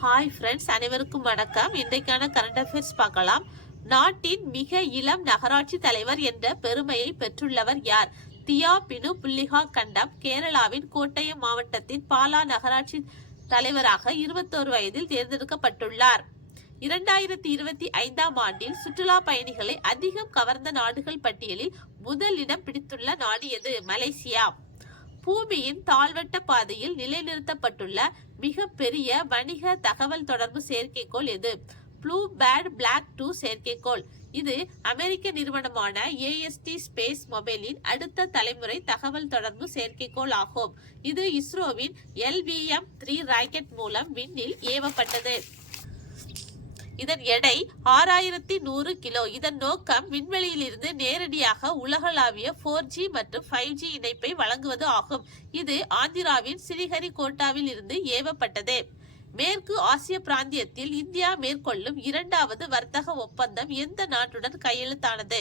Hi friends, அனைவருக்கும் வணக்கம். இன்றைக்கான கரண்ட் அஃபேர்ஸ் பார்க்கலாம். நாட்டின் மிக இளம் நகராட்சி தலைவர் என்ற பெருமையை பெற்றுள்ளவர் யார்? தியாபினு புல்லிகா கண்டம் கேரளாவின் கோட்டயம் மாவட்டத்தின் பாலா நகராட்சி தலைவராக 21 வயதில் தேர்ந்தெடுக்கப்பட்டுள்ளார். 2025ஆம் ஆண்டில் சுற்றுலா பயணிகளை அதிகம் கவர்ந்த நாடுகள் பட்டியலில் முதலிடம் பிடித்துள்ள நாடு எது? மலேசியா. பூமியின் தாழ்வட்ட பாதையில் நிலைநிறுத்தப்பட்டுள்ள மிக பெரிய வணிக தகவல் தொடர்பு செயற்கைக்கோள் எது? ப்ளூ பேர்ட் பிளாக் 2 செயற்கைக்கோள். இது அமெரிக்க நிறுவனமான AST ஸ்பேஸ் மொபைலின் அடுத்த தலைமுறை தகவல் தொடர்பு செயற்கைக்கோள் ஆகும். இது இஸ்ரோவின் LVM-3 ராக்கெட் மூலம் விண்ணில் ஏவப்பட்டது. இதன் எடை 6100 கிலோ. இதன் நோக்கம் விண்வெளியிலிருந்து நேரடியாக உலகளாவிய 4G மற்றும் 5G இணைப்பை வழங்குவது ஆகும். இது ஆந்திராவின் ஸ்ரீஹரிகோட்டாவில் இருந்து ஏவப்பட்டது. மேற்கு ஆசிய பிராந்தியத்தில் இந்தியா மேற்கொள்ளும் 2வது வர்த்தக ஒப்பந்தம் எந்த நாட்டுடன் கையெழுத்தானது?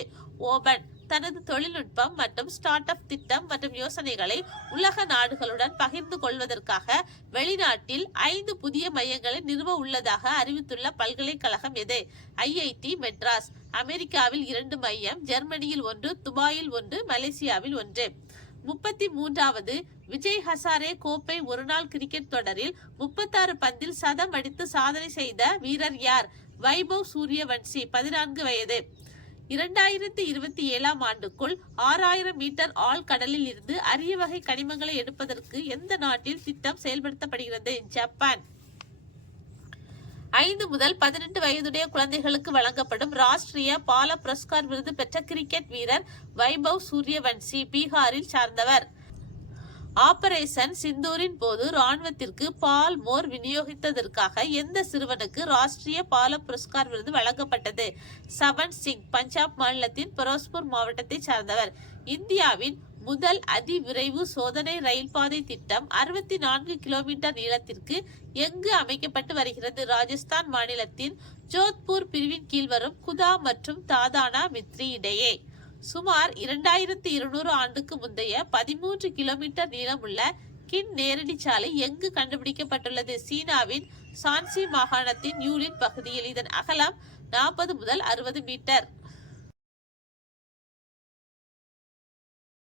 ஓமன். தனது தொழில்நுட்பம் மற்றும் ஸ்டார்ட் அப் திட்டம் மற்றும் யோசனைகளை உலக நாடுகளுடன் பகிர்ந்து கொள்வதற்காக வெளிநாட்டில் 5 புதிய மையங்களை நிறுவ உள்ளதாக அறிவித்துள்ள பல்கலைக்கழகம் எது? IIT மெட்ராஸ். அமெரிக்காவில் 2 மையம், ஜெர்மனியில் 1, துபாயில் 1, மலேசியாவில் 1. 33வது விஜய் ஹசாரே கோப்பை ஒருநாள் கிரிக்கெட் தொடரில் 36 பந்தில் சதம் அடித்து சாதனை செய்த வீரர் யார்? வைபவ் சூரியவன்சி, 14 வயது. 2027ஆம் ஆண்டுக்குள் 6000 மீட்டர் ஆழ்கடலில் இருந்து அரிய வகை கனிமங்களை எடுப்பதற்கு எந்த நாட்டில் திட்டம் செயல்படுத்தப்படுகிறது? ஜப்பான். 5 முதல் 18 வயதுடைய குழந்தைகளுக்கு வழங்கப்படும் ராஷ்டிரிய பால புரஸ்கார் விருது பெற்ற கிரிக்கெட் வீரர் வைபவ் சூரியவன்சி பீகாரில் சார்ந்தவர். ஆபரேஷன் சிந்தூரின் போது ராணுவத்திற்கு பால் மோர் விநியோகித்ததற்காக எந்த சிறுவனுக்கு ராஷ்டிரிய பால புரஸ்கார் விருது வழங்கப்பட்டது? சவன் சிங், பஞ்சாப் மாநிலத்தின் பிரோஸ்பூர் மாவட்டத்தை சார்ந்தவர். இந்தியாவின் முதல் அதிவிரைவு சோதனை ரயில் பாதை திட்டம் 64 கிலோமீட்டர் நீளத்திற்கு எங்கு அமைக்கப்பட்டு வருகிறது? ராஜஸ்தான் மாநிலத்தின் ஜோத்பூர் பிரிவின் கீழ் வரும் குதா மற்றும் தாதானா மித்ரி இடையே. சுமார் 2200 ஆண்டுக்கு முந்தைய 13 கிலோமீட்டர் நீளமுள்ள கின் நேரடி சாலை எங்கு கண்டுபிடிக்கப்பட்டுள்ளது? சீனாவின் சான்சி மாகாணத்தின் யூலின் பகுதியில். இதன் அகலம் 40 முதல் 60 மீட்டர்.